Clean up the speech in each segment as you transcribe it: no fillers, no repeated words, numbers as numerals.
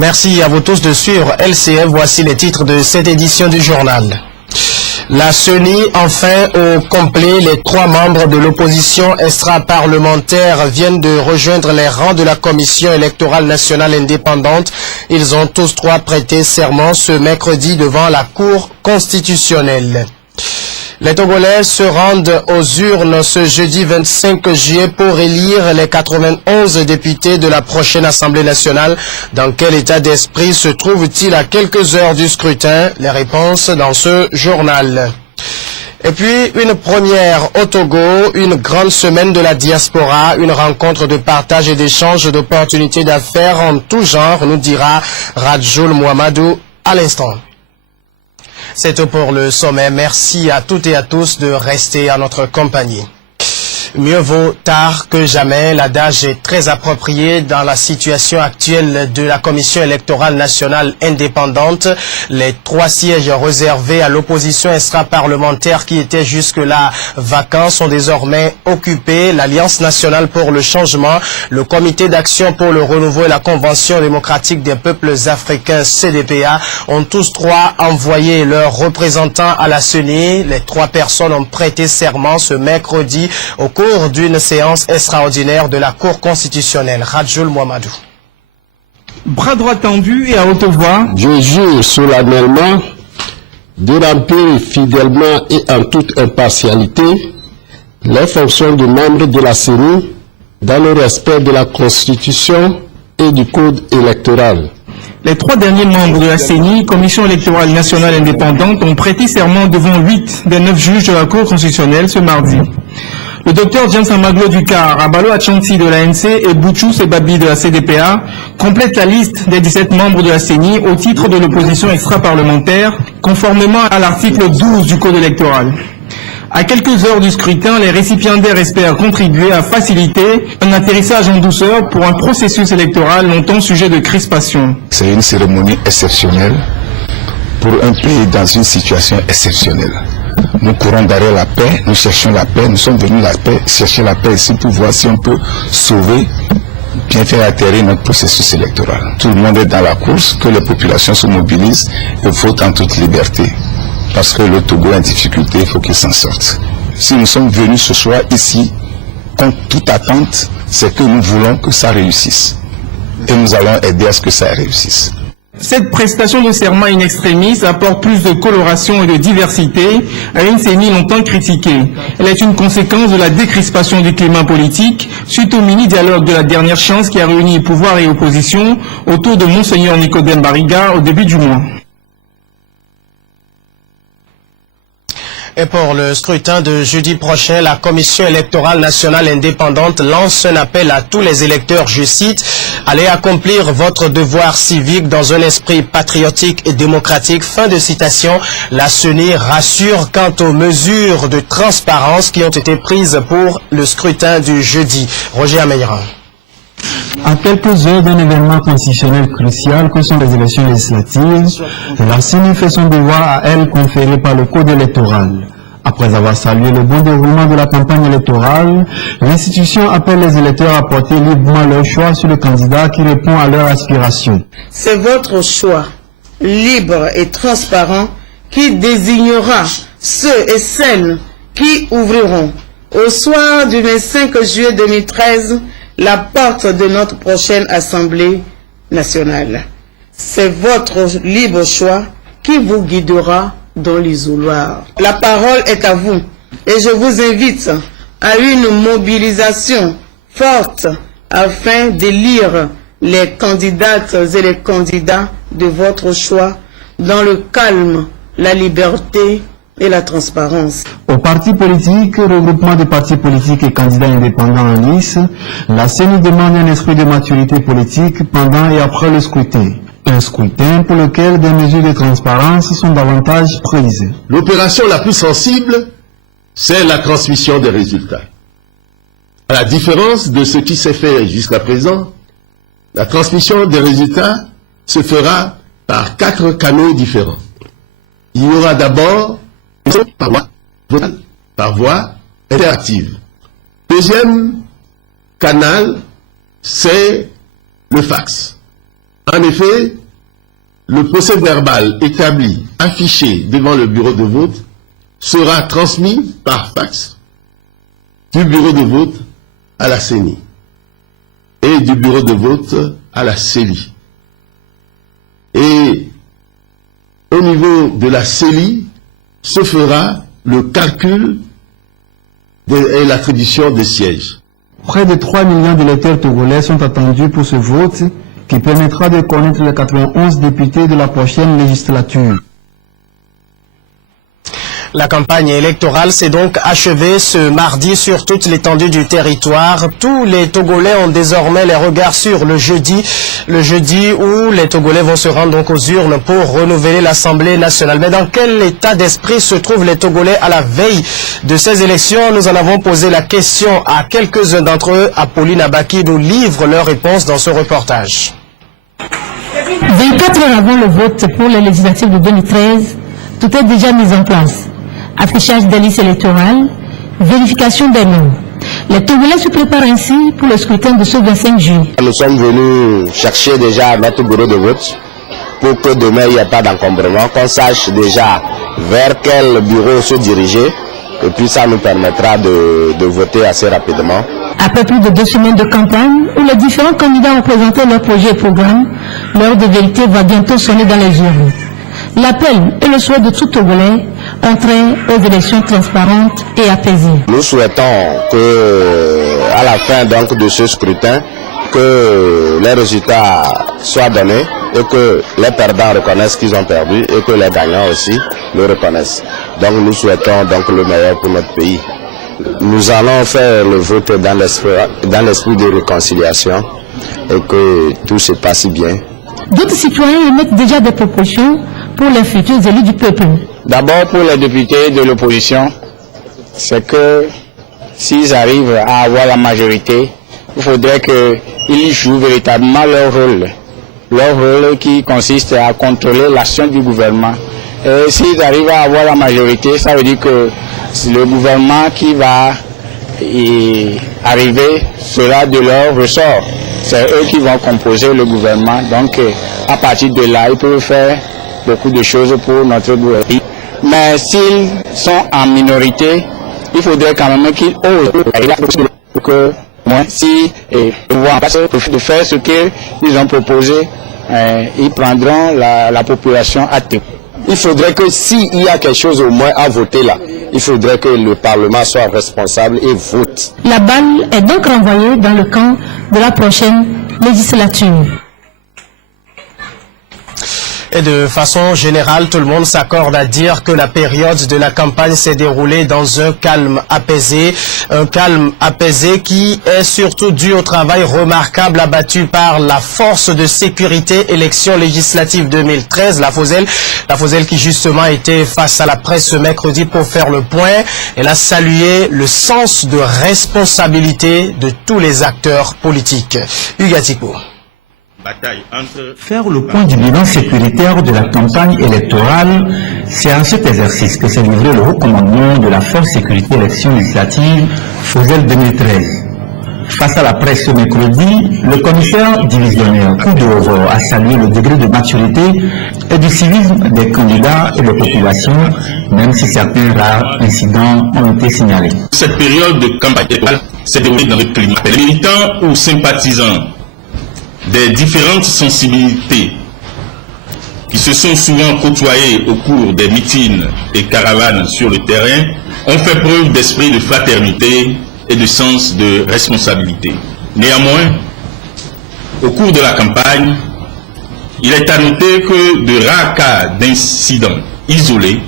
Merci à vous tous de suivre LCF. Voici les titres de cette édition du journal. La CENI, enfin au complet, les 3 membres de l'opposition extra-parlementaire viennent de rejoindre les rangs de la Commission électorale nationale indépendante. Ils ont tous 3 prêté serment ce mercredi devant la Cour constitutionnelle. Les Togolais se rendent aux urnes ce jeudi 25 juillet pour élire les 91 députés de la prochaine Assemblée nationale. Dans quel état d'esprit se trouvent-ils à quelques heures du scrutin? Les réponses dans ce journal. Et puis, une première au Togo, une grande semaine de la diaspora, une rencontre de partage et d'échange d'opportunités d'affaires en tout genre, nous dira Radjoul Mohamedou à l'instant. C'est tout pour le sommet. Merci à toutes et à tous de rester à notre compagnie. Mieux vaut tard que jamais. L'adage est très approprié dans la situation actuelle de la Commission électorale nationale indépendante. Les 3 sièges réservés à l'opposition extra-parlementaire qui étaient jusque-là vacants sont désormais occupés. L'Alliance nationale pour le changement, le Comité d'action pour le renouveau et la Convention démocratique des peuples africains CDPA ont tous 3 envoyé leurs représentants à la CENI. Les 3 personnes ont prêté serment ce mercredi au cours d'une séance extraordinaire de la Cour constitutionnelle. Radjoul Mohamedou. Bras droit tendu et à haute voix. Je jure solennellement de remplir fidèlement et en toute impartialité les fonctions de membre de la CENI dans le respect de la Constitution et du Code électoral. Les 3 derniers membres de la CENI, Commission électorale nationale indépendante, ont prêté serment devant 8 des 9 juges de la Cour constitutionnelle ce mardi. Le docteur James Amaglo Ducar, Abalo Achanti de l'ANC et Bouchou Sebabi de la CDPA complètent la liste des 17 membres de la CENI au titre de l'opposition extra-parlementaire, conformément à l'article 12 du Code électoral. À quelques heures du scrutin, les récipiendaires espèrent contribuer à faciliter un atterrissage en douceur pour un processus électoral longtemps sujet de crispation. C'est une cérémonie exceptionnelle pour un pays dans une situation exceptionnelle. Nous courons derrière la paix, nous cherchons la paix, nous sommes venus chercher la paix ici pour voir si on peut sauver, bien faire atterrir notre processus électoral. Tout le monde est dans la course, que les populations se mobilisent et votent en toute liberté. Parce que le Togo est en difficulté, il faut qu'il s'en sorte. Si nous sommes venus ce soir ici, contre toute attente, c'est que nous voulons que ça réussisse. Et nous allons aider à ce que ça réussisse. Cette prestation de serment in extremis apporte plus de coloration et de diversité à une CENI longtemps critiquée. Elle est une conséquence de la décrispation du climat politique suite au mini-dialogue de la dernière chance qui a réuni pouvoir et opposition autour de Monseigneur Nicodème Bariga au début du mois. Et pour le scrutin de jeudi prochain, la Commission électorale nationale indépendante lance un appel à tous les électeurs, je cite, « Allez accomplir votre devoir civique dans un esprit patriotique et démocratique ». Fin de citation. La CENI rassure quant aux mesures de transparence qui ont été prises pour le scrutin du jeudi. Roger Ameira. À quelques heures d'un événement constitutionnel crucial que sont les élections législatives, la CENI fait son devoir à elle conféré par le Code électoral. Après avoir salué le bon déroulement de la campagne électorale, l'institution appelle les électeurs à porter librement leur choix sur le candidat qui répond à leurs aspirations. C'est votre choix, libre et transparent, qui désignera ceux et celles qui ouvriront, au soir du 25 juillet 2013, la porte de notre prochaine Assemblée nationale. C'est votre libre choix qui vous guidera dans l'isoloir. La parole est à vous et je vous invite à une mobilisation forte afin d'élire les candidates et les candidats de votre choix dans le calme, la liberté et la transparence. Aux partis politiques, regroupement de partis politiques et candidats indépendants en lice, la CENI demande un esprit de maturité politique pendant et après le scrutin. Un scrutin pour lequel des mesures de transparence sont davantage prises. L'opération la plus sensible, c'est la transmission des résultats. À la différence de ce qui s'est fait jusqu'à présent, la transmission des résultats se fera par 4 canaux différents. Il y aura d'abord par voie interactive. Deuxième canal, c'est le fax. En effet, le procès-verbal établi, affiché devant le bureau de vote, sera transmis par fax du bureau de vote à la CENI et du bureau de vote à la CELI. Et au niveau de la CELI, se fera le calcul et l'attribution des sièges. Près de 3 millions d'électeurs togolais sont attendus pour ce vote qui permettra de connaître les 91 députés de la prochaine législature. La campagne électorale s'est donc achevée ce mardi sur toute l'étendue du territoire. Tous les Togolais ont désormais les regards sur le jeudi où les Togolais vont se rendre donc aux urnes pour renouveler l'Assemblée nationale. Mais dans quel état d'esprit se trouvent les Togolais à la veille de ces élections? Nous en avons posé la question à quelques-uns d'entre eux. Apolline Abaki nous livre leur réponse dans ce reportage. 24 heures avant le vote pour les législatives de 2013, tout est déjà mis en place. Affichage des listes électorales, vérification des noms. Les Togolais se préparent ainsi pour le scrutin de ce 25 juillet. Nous sommes venus chercher déjà notre bureau de vote pour que demain il n'y ait pas d'encombrement, qu'on sache déjà vers quel bureau se diriger et puis ça nous permettra de voter assez rapidement. Après plus de 2 semaines de campagne où les différents candidats ont présenté leurs projets et programmes, l'heure de vérité va bientôt sonner dans les urnes. L'appel et le souhait de tout Togolais entrer aux élections transparentes et apaisées. Nous souhaitons que, à la fin donc de ce scrutin, que les résultats soient donnés et que les perdants reconnaissent qu'ils ont perdu et que les gagnants aussi le reconnaissent. Donc nous souhaitons donc le meilleur pour notre pays. Nous allons faire le vote dans l'esprit de réconciliation et que tout se passe bien. D'autres citoyens émettent déjà des propositions pour les futurs élus du peuple. D'abord pour les députés de l'opposition, c'est que s'ils arrivent à avoir la majorité, il faudrait qu'ils jouent véritablement leur rôle qui consiste à contrôler l'action du gouvernement. Et s'ils arrivent à avoir la majorité, ça veut dire que le gouvernement qui va y arriver sera de leur ressort. C'est eux qui vont composer le gouvernement. Donc à partir de là, ils peuvent faire beaucoup de choses pour notre pays. Mais s'ils sont en minorité, il faudrait quand même qu'ils osent pour que moi, si pouvoir de faire ce qu'ils ont proposé, ils prendront la population à témoin. Il faudrait que s'il y a quelque chose au moins à voter là, il faudrait que le Parlement soit responsable et vote. La balle est donc renvoyée dans le camp de la prochaine législature. Et de façon générale, tout le monde s'accorde à dire que la période de la campagne s'est déroulée dans un calme apaisé qui est surtout dû au travail remarquable abattu par la force de sécurité élection législative 2013, la FOSEL qui justement était face à la presse ce mercredi pour faire le point. Elle a salué le sens de responsabilité de tous les acteurs politiques. Hugatiko. Faire le point du bilan sécuritaire de la campagne électorale, c'est à cet exercice que s'est livré le haut commandement de la Force Sécurité Élection Législative FOSEL 2013. Face à la presse ce mercredi, le commissaire divisionnaire Koudouovo a salué le degré de maturité et du civisme des candidats et des populations, même si certains rares incidents ont été signalés. Cette période de campagne électorale s'est déroulée dans le climat. Les militants ou sympathisants des différentes sensibilités qui se sont souvent côtoyés au cours des meetings et caravanes sur le terrain ont fait preuve d'esprit de fraternité et de sens de responsabilité. Néanmoins, au cours de la campagne, il est à noter que de rares cas d'incidents isolés,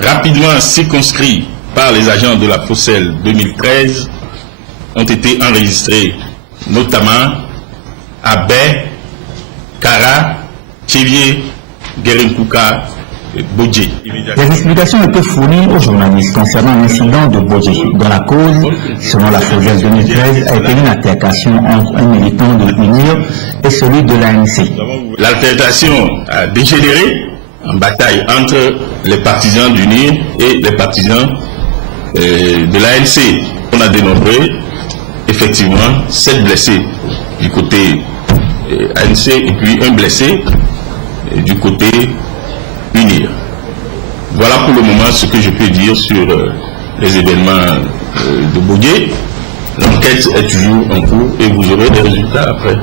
rapidement circonscrits par les agents de la FOSEL 2013, ont été enregistrés, notamment à Bay, Kara, Tchévier, Guérenkouka et Bodje. Les explications étaient fournies aux journalistes concernant l'incident de Bodje, dont la cause, selon la FOSEL 2013, a été une altercation entre un militant de l'UNIR et celui de l'ANC. L'altercation a dégénéré en bataille entre les partisans d'UNIR et les partisans de l'ANC. On a dénombré effectivement 7 blessés du côté ANC et puis un blessé du côté UNIR. Voilà pour le moment ce que je peux dire sur les événements de Bogué. L'enquête est toujours en cours et vous aurez des résultats après.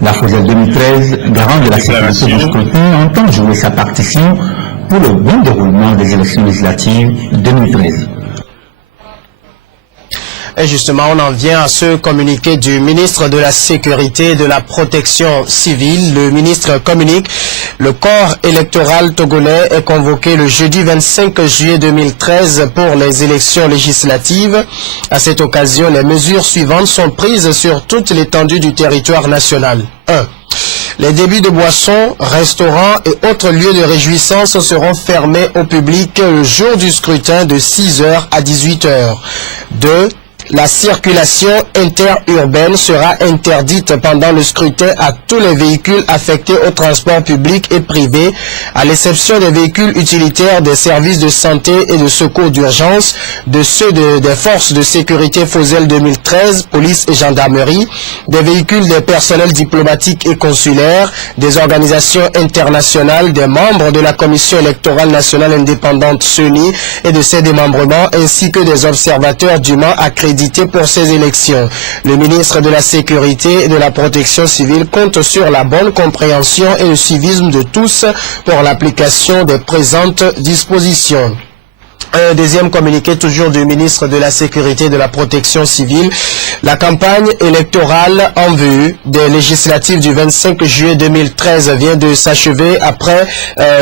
La FOSEL 2013, garant de la sécurité du scrutin, entend jouer sa partition pour le bon déroulement des élections législatives 2013. Et justement, on en vient à ce communiqué du ministre de la Sécurité et de la Protection civile. Le ministre communique: le corps électoral togolais est convoqué le jeudi 25 juillet 2013 pour les élections législatives. À cette occasion, les mesures suivantes sont prises sur toute l'étendue du territoire national. 1. Les débits de boissons, restaurants et autres lieux de réjouissance seront fermés au public le jour du scrutin de 6h à 18h. 2. La circulation interurbaine sera interdite pendant le scrutin à tous les véhicules affectés au transport public et privé, à l'exception des véhicules utilitaires des services de santé et de secours d'urgence, de ceux des forces de sécurité FOSEL 2013, police et gendarmerie, des véhicules des personnels diplomatiques et consulaires, des organisations internationales, des membres de la Commission électorale nationale indépendante CENI et de ses démembrements, ainsi que des observateurs dûment accrédités pour ces élections. Le ministre de la Sécurité et de la Protection civile compte sur la bonne compréhension et le civisme de tous pour l'application des présentes dispositions. Un deuxième communiqué toujours du ministre de la Sécurité et de la Protection civile. La campagne électorale en vue des législatives du 25 juillet 2013 vient de s'achever après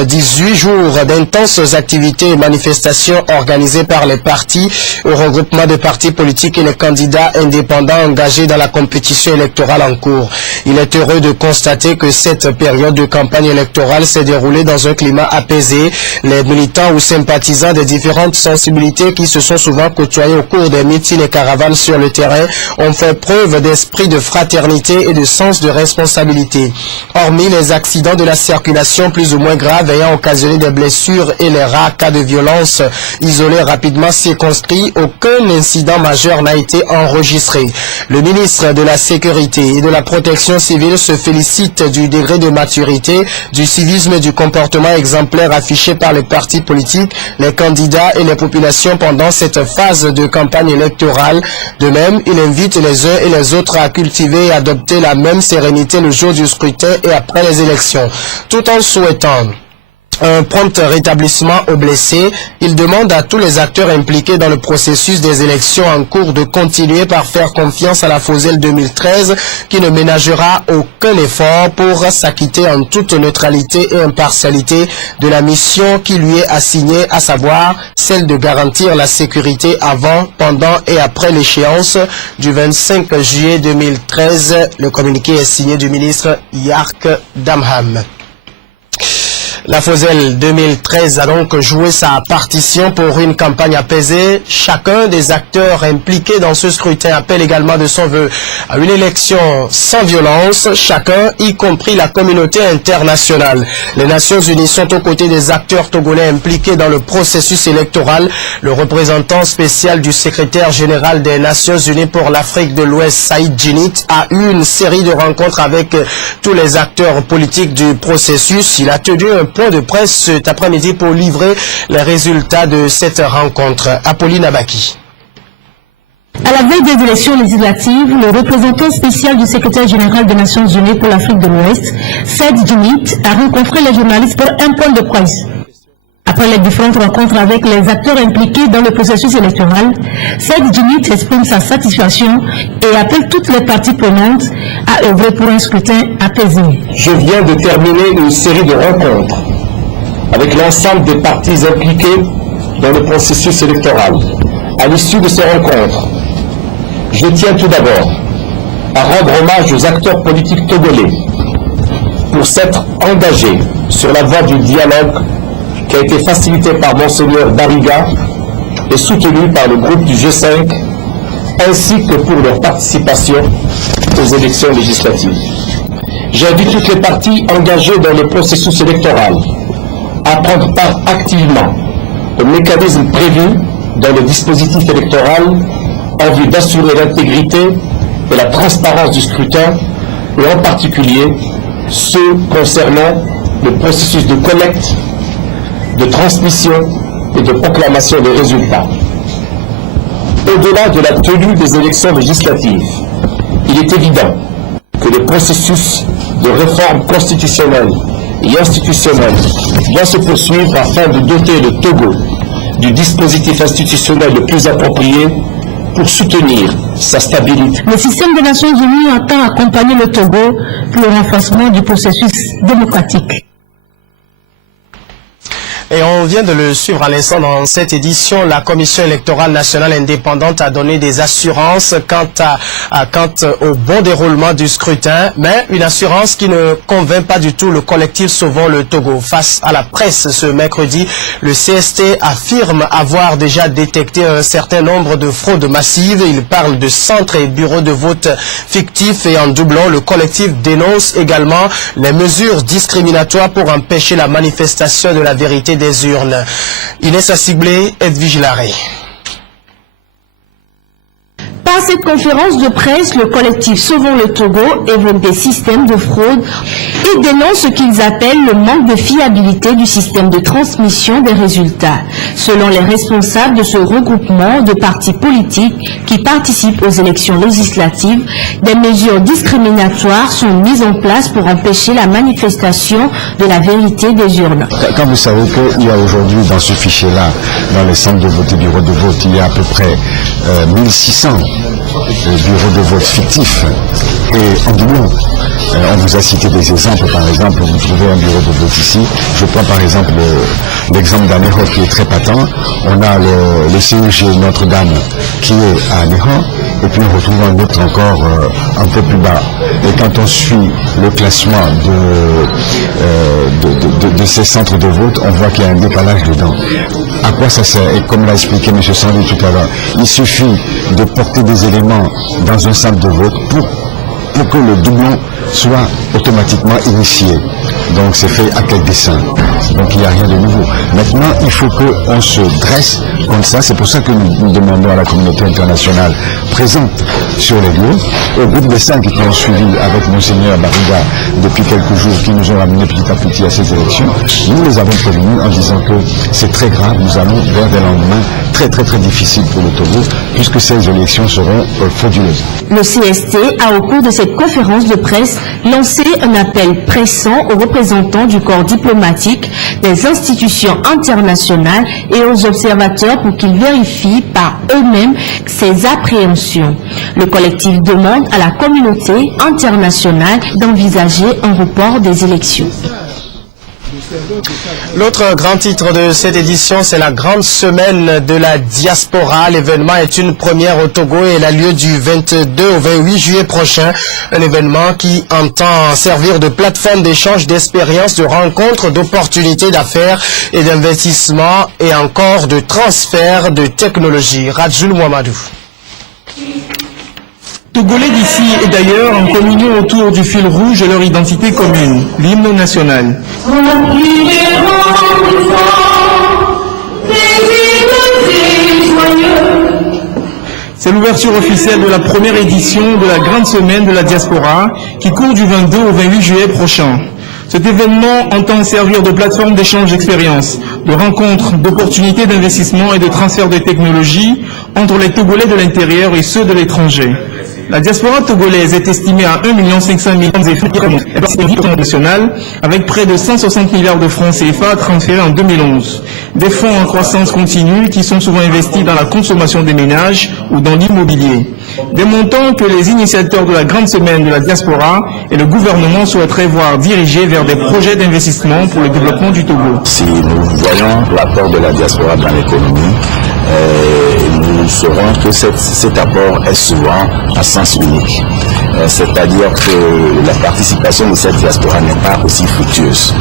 18 jours d'intenses activités et manifestations organisées par les partis, au regroupement de partis politiques et les candidats indépendants engagés dans la compétition électorale en cours. Il est heureux de constater que cette période de campagne électorale s'est déroulée dans un climat apaisé. Les militants ou sympathisants des différentes sensibilités qui se sont souvent côtoyées au cours des meetings et caravanes sur le terrain ont fait preuve d'esprit de fraternité et de sens de responsabilité. Hormis les accidents de la circulation plus ou moins graves ayant occasionné des blessures et les rares cas de violence isolés rapidement circonscrits, aucun incident majeur n'a été enregistré. Le ministre de la Sécurité et de la Protection civile se félicite du degré de maturité, du civisme et du comportement exemplaire affiché par les partis politiques, les candidats et les populations pendant cette phase de campagne électorale. De même, il invite les uns et les autres à cultiver et adopter la même sérénité le jour du scrutin et après les élections, tout en souhaitant un prompt rétablissement aux blessés. Il demande à tous les acteurs impliqués dans le processus des élections en cours de continuer par faire confiance à la FOSEL 2013 qui ne ménagera aucun effort pour s'acquitter en toute neutralité et impartialité de la mission qui lui est assignée, à savoir celle de garantir la sécurité avant, pendant et après l'échéance du 25 juillet 2013. Le communiqué est signé du ministre Yark Damham. La FOSEL 2013 a donc joué sa partition pour une campagne apaisée. Chacun des acteurs impliqués dans ce scrutin appelle également de son vœu à une élection sans violence. Chacun, y compris la communauté internationale. Les Nations Unies sont aux côtés des acteurs togolais impliqués dans le processus électoral. Le représentant spécial du secrétaire général des Nations Unies pour l'Afrique de l'Ouest, Saïd Djinit, a eu une série de rencontres avec tous les acteurs politiques du processus. Il a tenu un point de presse cet après-midi pour livrer les résultats de cette rencontre. Apolline Abaki. À la veille des élections législatives, le représentant spécial du secrétaire général des Nations Unies pour l'Afrique de l'Ouest, Saïd Djinit, a rencontré les journalistes pour un point de presse. Après les différentes rencontres avec les acteurs impliqués dans le processus électoral, Saïd Djinit exprime sa satisfaction et appelle toutes les parties prenantes à œuvrer pour un scrutin apaisé. Je viens de terminer une série de rencontres avec l'ensemble des parties impliquées dans le processus électoral. À l'issue de ces rencontres, je tiens tout d'abord à rendre hommage aux acteurs politiques togolais pour s'être engagés sur la voie du dialogue qui a été facilité par Monseigneur Bariga et soutenu par le groupe du G5, ainsi que pour leur participation aux élections législatives. J'invite toutes les parties engagées dans le processus électoral à prendre part activement aux mécanismes prévus dans le dispositif électoral en vue d'assurer l'intégrité et la transparence du scrutin et en particulier ceux concernant le processus de collecte, de transmission et de proclamation des résultats. Au-delà de la tenue des élections législatives, il est évident que le processus de réforme constitutionnelle et institutionnelle doit se poursuivre afin de doter le Togo du dispositif institutionnel le plus approprié pour soutenir sa stabilité. Le système des Nations Unies entend accompagner le Togo pour le renforcement du processus démocratique. Et on vient de le suivre à l'instant dans cette édition. La Commission électorale nationale indépendante a donné des assurances quant au bon déroulement du scrutin, mais une assurance qui ne convainc pas du tout le collectif Sauvons le Togo. Face à la presse ce mercredi, le CST affirme avoir déjà détecté un certain nombre de fraudes massives. Il parle de centres et bureaux de vote fictifs et en doublant, le collectif dénonce également les mesures discriminatoires pour empêcher la manifestation de la vérité des urnes. Inès Assiglé, Edwige Larrey. Par cette conférence de presse, le collectif Sauvons le Togo évoque des systèmes de fraude et dénonce ce qu'ils appellent le manque de fiabilité du système de transmission des résultats. Selon les responsables de ce regroupement de partis politiques qui participent aux élections législatives, des mesures discriminatoires sont mises en place pour empêcher la manifestation de la vérité des urnes. Quand vous savez qu'il y a aujourd'hui dans ce fichier-là, dans les centres de vote et bureaux de vote, il y a à peu près 1600 bureaux de vote fictifs et en doublant. On vous a cité des exemples, par exemple, vous trouvez un bureau de vote ici, je prends par exemple l'exemple d'Aného qui est très patent, on a le CEG Notre-Dame qui est à Aného, et puis on retrouve un autre encore un peu plus bas. Et quand on suit le classement de ces centres de vote, on voit qu'il y a un décalage dedans. À quoi ça sert? Et comme l'a expliqué M. Sandy tout à l'heure, il suffit de porter des éléments dans un centre de vote pour que le doublon soit automatiquement initié. Donc c'est fait à quel dessein? Donc il n'y a rien de nouveau. Maintenant, il faut qu'on se dresse comme ça. C'est pour ça que nous demandons à la communauté internationale présente sur les lieux, au groupe des 5 qui ont suivi avec Monseigneur Bariga depuis quelques jours, qui nous ont ramené petit à petit à ces élections, nous les avons prévenus en disant que c'est très grave, nous allons vers des lendemains très difficiles pour le Togo, puisque ces élections seront frauduleuses. Le CST a, au cours de cette conférence de presse, lancé un appel pressant aux représentants du corps diplomatique, des institutions internationales et aux observateurs pour qu'ils vérifient par eux-mêmes ces appréhensions. Le collectif demande à la communauté internationale d'envisager un report des élections. L'autre grand titre de cette édition, c'est la grande semaine de la diaspora. L'événement est une première au Togo et elle a lieu du 22 au 28 juillet prochain. Un événement qui entend servir de plateforme d'échange d'expériences, de rencontres, d'opportunités d'affaires et d'investissements et encore de transfert de technologie. Radjoul Mouamadou. Togolais d'ici et d'ailleurs en communion autour du fil rouge de leur identité commune, l'hymne national. C'est l'ouverture officielle de la première édition de la grande semaine de la diaspora qui court du 22 au 28 juillet prochain. Cet événement entend servir de plateforme d'échange d'expériences, de rencontres, d'opportunités d'investissement et de transfert de technologies entre les Togolais de l'intérieur et ceux de l'étranger. La diaspora togolaise est estimée à 1 500 000 francs national avec près de 160 milliards de francs CFA transférés en 2011. Des fonds en croissance continue qui sont souvent investis dans la consommation des ménages ou dans l'immobilier. Des montants que les initiateurs de la grande semaine de la diaspora et le gouvernement souhaiteraient voir dirigés vers des projets d'investissement pour le développement du Togo. Si nous voyons l'apport de la diaspora dans l'économie, nous saurons que cet apport est souvent à sens unique. C'est-à-dire que la participation de cette diaspora n'est pas aussi fructueuse.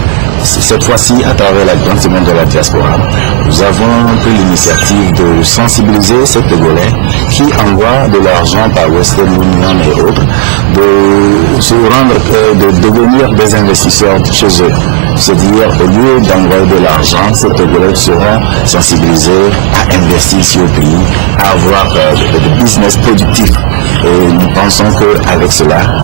Cette fois-ci, à travers la grande semaine de la diaspora, nous avons pris l'initiative de sensibiliser ces Togolais qui envoient de l'argent par Western Union et autres, de se rendre, de devenir des investisseurs chez eux. C'est-à-dire, au lieu d'envoyer de l'argent, ces Togolais seront sensibilisés à investir ici au pays, à avoir des business productifs. Et nous pensons qu'avec cela,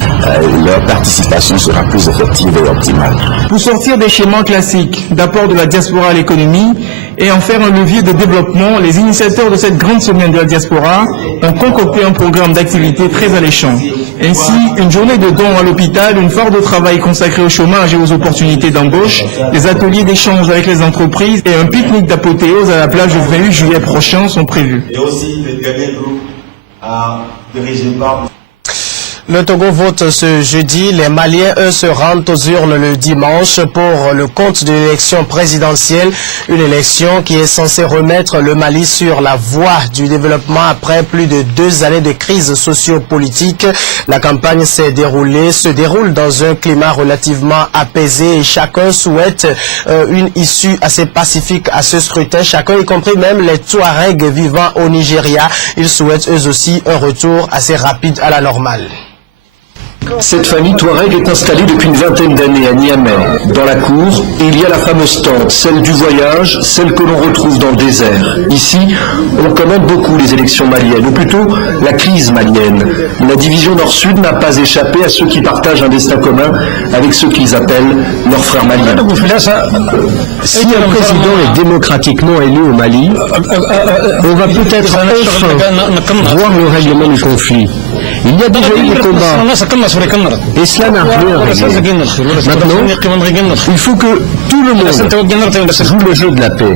leur participation sera plus effective et optimale. Pour sortir des schémas classiques d'apport de la diaspora à l'économie et en faire un levier de développement, les initiateurs de cette grande semaine de la diaspora ont concocté un programme d'activités très alléchant. Ainsi, une journée de dons à l'hôpital, une foire de travail consacrée au chômage et aux opportunités d'embauche, des ateliers d'échange avec les entreprises et un pique-nique d'apothéose à la plage le 28 juillet prochain sont prévus. Et aussi le dernier groupe dirigé par... Le Togo vote ce jeudi. Les Maliens, eux, se rendent aux urnes le dimanche pour le compte de l'élection présidentielle. Une élection qui est censée remettre le Mali sur la voie du développement après plus de 2 années de crise socio-politique. La campagne se déroule dans un climat relativement apaisé et chacun souhaite une issue assez pacifique à ce scrutin. Chacun, y compris même les Touaregs vivant au Nigeria, ils souhaitent eux aussi un retour assez rapide à la normale. Cette famille Touareg est installée depuis une vingtaine d'années à Niamey. Dans la cour, il y a la fameuse tente, celle du voyage, celle que l'on retrouve dans le désert. Ici, on commente beaucoup les élections maliennes, ou plutôt la crise malienne. La division nord-sud n'a pas échappé à ceux qui partagent un destin commun avec ceux qu'ils appellent leurs frères maliens. Si un président est démocratiquement élu au Mali, on va peut-être enfin voir le règlement du conflit. Il y a déjà eu des combats, et cela n'a rien réglé. Maintenant, il faut que tout le monde joue le jeu de la paix.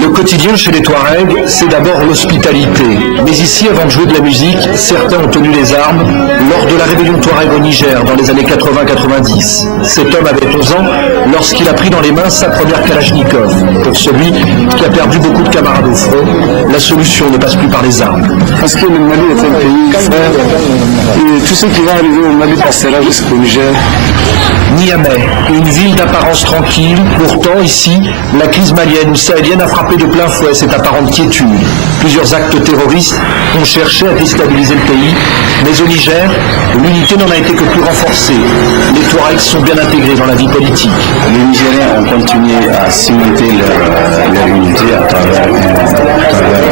Le quotidien chez les Touaregs, c'est d'abord l'hospitalité. Mais ici, avant de jouer de la musique, certains ont tenu les armes lors de la rébellion Touareg au Niger dans les années 80-90. Cet homme avait 11 ans lorsqu'il a pris dans les mains sa première Kalachnikov. Pour celui qui a perdu beaucoup de camarades au front, la solution ne passe plus par les armes. Parce que le Mali est un pays frère, et tout ce qui va arriver au Mali passera jusqu'au Niger. Niamey, une ville d'apparence tranquille, pourtant ici, la crise malienne ou sahélienne a frappé de plein fouet cette apparente quiétude. Plusieurs actes terroristes ont cherché à déstabiliser le pays, mais au Niger, l'unité n'en a été que plus renforcée. Les Touaregs sont bien intégrés dans la vie politique. Les Nigériens ont continué à cimenter leur unité à travers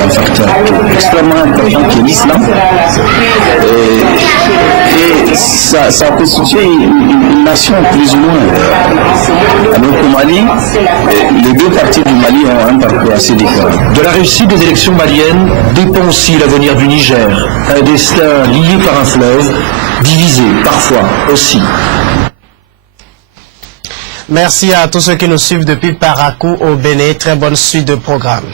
un facteur extrêmement important qui est l'islam. Et ça a constitué une nation plus ou moins. Alors qu'au Mali, les deux parties du Mali ont un parcours assez différent. De la réussite des élections maliennes dépend aussi l'avenir du Niger. Un destin lié par un fleuve, divisé parfois aussi. Merci à tous ceux qui nous suivent depuis Parakou au Bénin. Très bonne suite de programme.